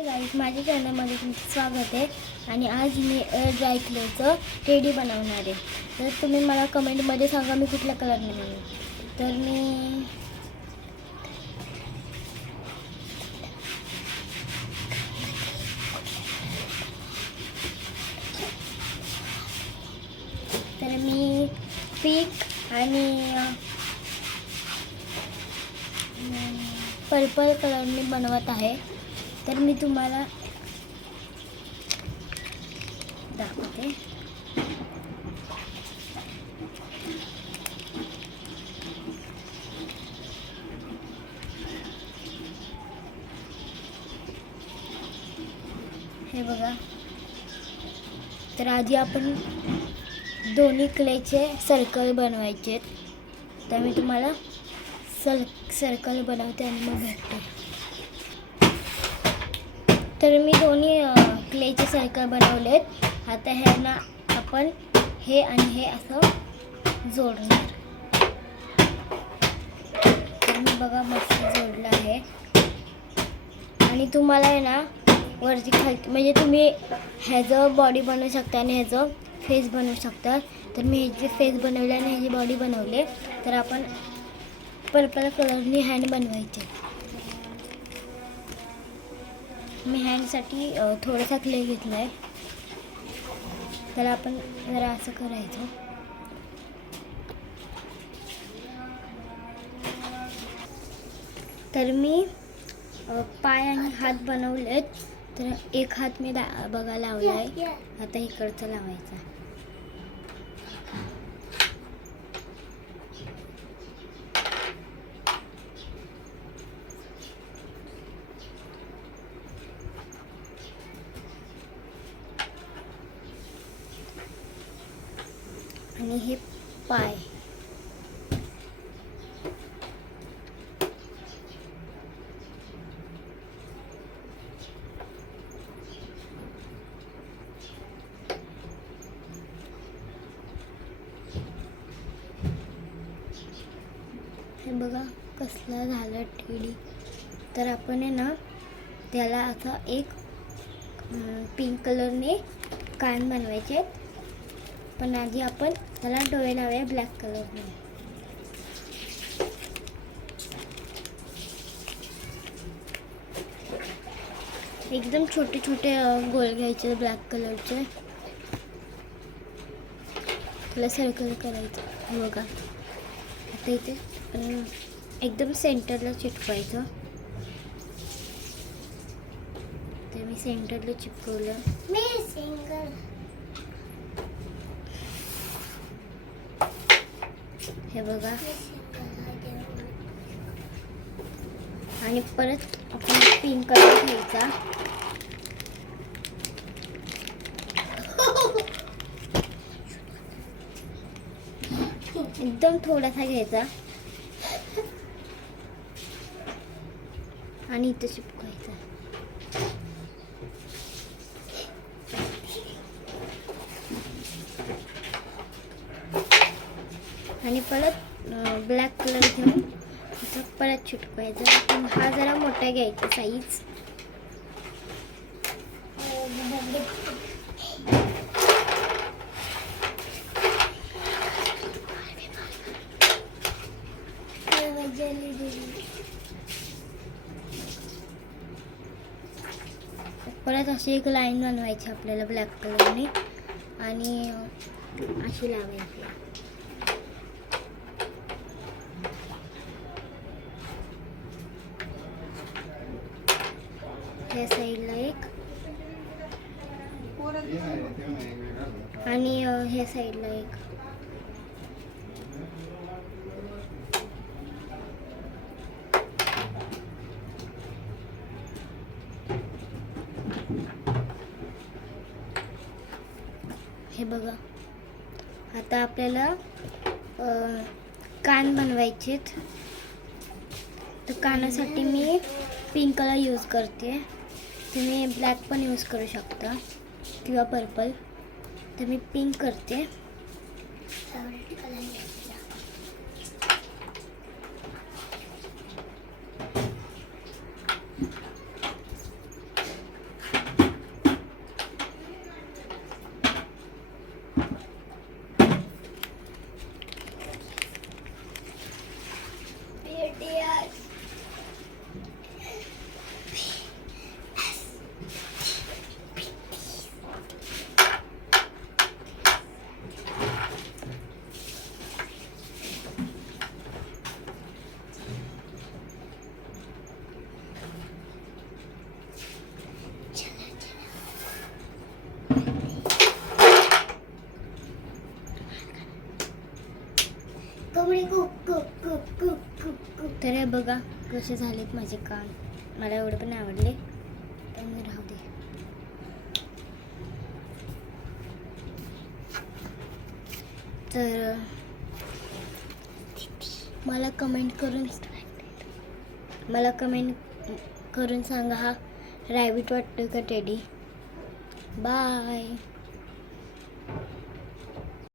Hi guys, माझ्या चॅनलमध्ये तुमचं स्वागत आहे. आणि आज मी ड्राय क्लेचं टेडी बनवणार आहे. तर तुम्ही मला कमेंटमध्ये सांगा मी कुठल्या कलरने बनवू. तर मी पिंक आणि पर्पल कलरने बनवत आहे. तर मी तुम्हाला दाखवते. हे बघा. तर आधी आपण दोन्ही क्लेचे सर्कल बनवायचे. तर मी तुम्हाला सर्कल बनवते आणि मग भेटते. तर मी दोन्ही क्लेचे सर्कल बनवलेत. आता हे ना आपण हे आणि हे असं जोडणार. तर मी बघा मस्त जोडलं आहे. आणि तुम्हाला आहे ना वरती खालती म्हणजे तुम्ही ह्याचं बॉडी बनवू शकता आणि ह्याचं फेस बनवू शकता. तर मी ह्याचे फेस बनवले आणि ह्याची बॉडी बनवले. तर आपण पर्पल कलरनी हँड बनवायचे. मी हँडसाठी थोडासा क्ले घेतला आहे. तर आपण जरा असं करायचं. तर मी पाय आणि हात बनवलेत. तर एक हात मी बघा लावला आहे. आता इकडचा लावायचा. आणि हे पाय. हे बघा कसला झालं टेडी. तर आपण आहे ना त्याला आता एक पिंक कलरने कान बनवायचे. पण आधी आपण त्याला डोळे लावूया ब्लॅक कलरने. एकदम छोटे छोटे गोल घ्यायचे ब्लॅक कलरचे. त्याला सर्कल करायचं. बघा आता इथे एकदम सेंटरला चिटकवायचं. तर मी सेंटरला चिपकवलं. हे बघा. आणि परत आपण पिंक कलर घ्यायचा. एकदम थोडासा घ्यायचा आणि इथं चिपकायचा. आणि परत ब्लॅक कलर घेऊन इथं परत चिटकवायचा. हा जरा मोठा घ्यायचा साईज. परत अशी एक लाईन बनवायची आपल्याला ब्लॅक कलरने आणि अशी लावायची. ह्या साईडला एक आणि ह्या साईडला एक. हे बघा. आता आपल्याला कान बनवायचेत. तर कानासाठी मी पिंक कलर यूज करते. तुम्ही ब्लॅक पण यूज करू शकता किंवा पर्पल. तर मी पिंक करते. हे बघा कसे झालेत माझे कान. मला एवढे पण नाही आवडले पण राहू दे. तर मला कमेंट करून सांगा हा रॅबिट वाटतो का टेडी. बाय.